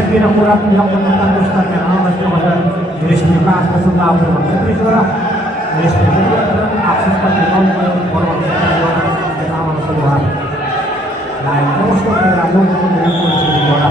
Aisyah kurang yang menentang Ustaz yang amat kepada Istiqah kesukaan bermakna juara Istiqah akses patrion bermakna yang amat keluar. Nah itu Ustaz yang lalu menjadi polisi juara.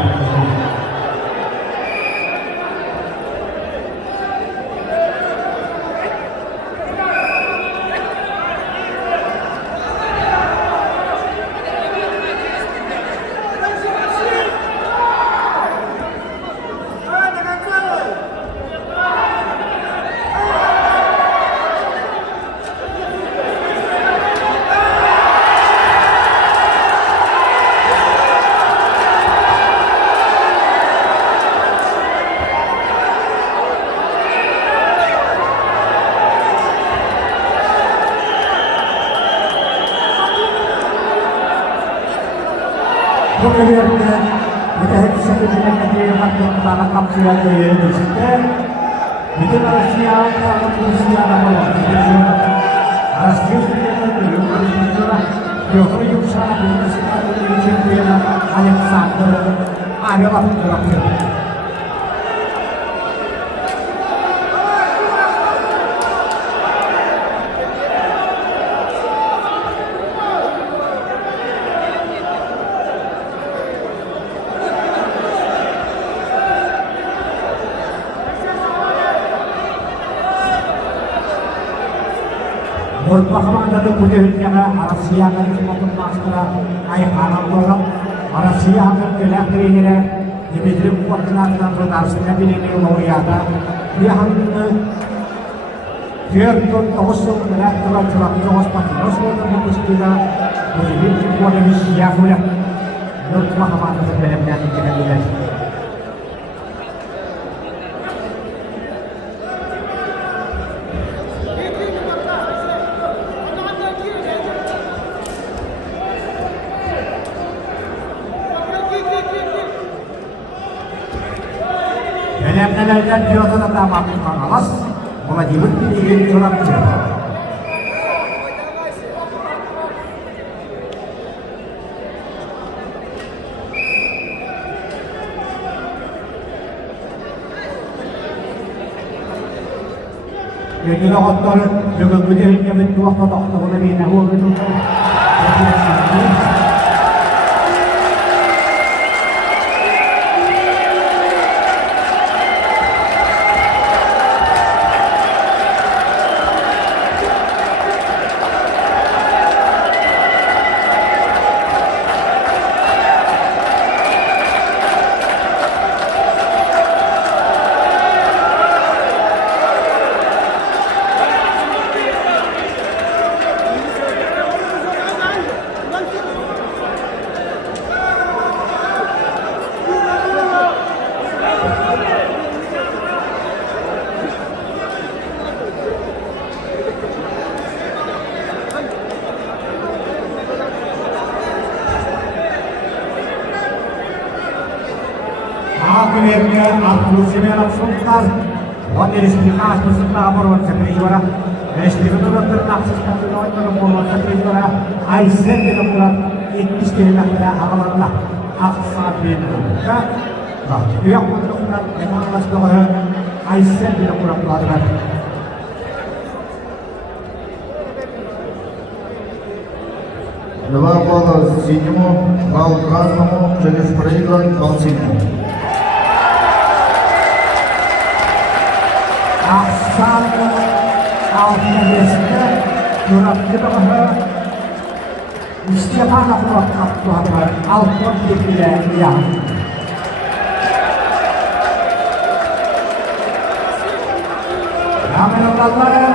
Kemudian kita bisa dengan kegiatan yang terangkap siaga yang disediakan itu Malaysia kalau Malaysia nama Malaysia kita belum berbicara Johor yang sangat besar di China Alexander ada apa terakhir Merupakan dari budayanya Asia dari semua masalah ayah anak orang Asia akan kelak ini di bidang kuatnya dengan berdarasnya ini mawiyata dia hanya dia itu terus kelak terus pasti terus terus kita jadi kuat di siap boleh merupakan dari dalam kita juga. Dan dia tetap mampu mengalas mewajibkan diri dalam jalan. Jadi kalau juga budayanya bentuk kotak kotak lebih nahu bentuk. Akhirnya Al-Qudsiyah Sultan Wali Istiqah beserta Amar Sakri Juara Istiqah tertaksis Katulah Amar Sakri Juara Aisyah kita pulang Istiqah pada Allah Aqsa bin Muka yang menentukan memang Allah SWT Aisyah kita pulang keluarga Два балла синему, балл красному, через проигран, балл синему. Asal Al-Qadisnya Durab kita bahwa setiap anak wakaf Tuhan Al-Qadisnya yang Amin Allah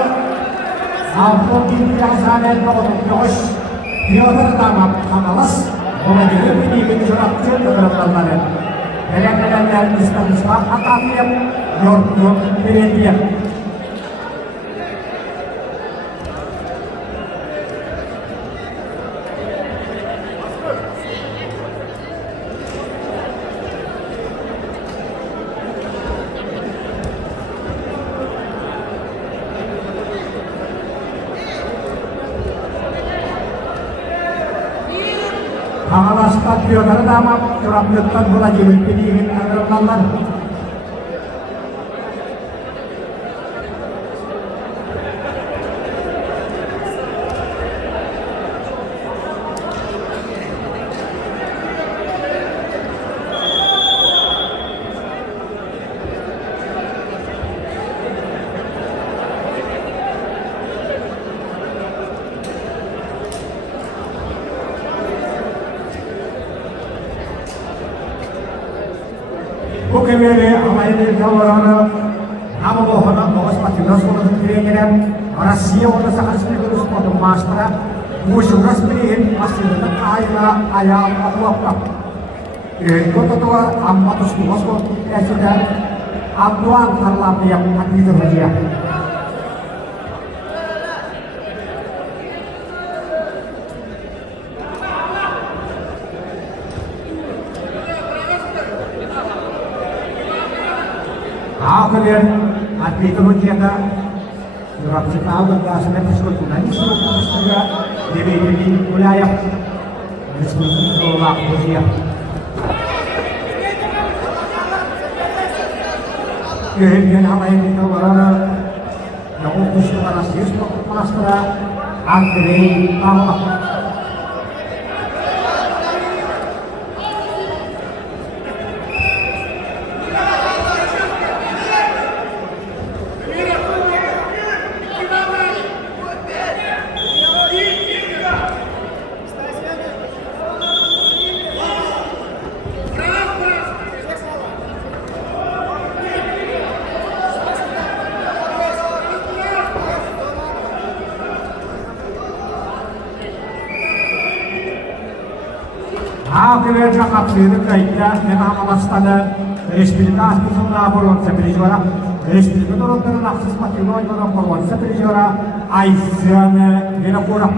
Al-Qadisnya sana untuk Yos dia pertama Hamalas menjadi ini Durab kita berapa Kadang-kadang yang Islam akafnya York Peredia Pangalas Tadbir Dama kerap dekat bola jadi pilihan agar kalah. Oke bere, awalnya dari kawaran nama bohongan bawas pasti sekolah kirian orang siapa orang sangat serius pada master musuh resmi masih tetap ayam apa kota tua amat terus bosku sudah abduan karena yang hati terbaca. Kemudian hati itu menjaga surat tahu dan asal sekolah tunai sekolah juga di wilayah sekolah Rusia. Kemudian apa yang kita warna yang fokus pada siswa master Andrei Pavlov. Akhirnya cakap sendiri kayaknya memang alasnya resilitas itu semua perlu seperti juara resilitas itu orang terlalu semakin banyak orang perlu seperti juara Aisyah, dia nak kurang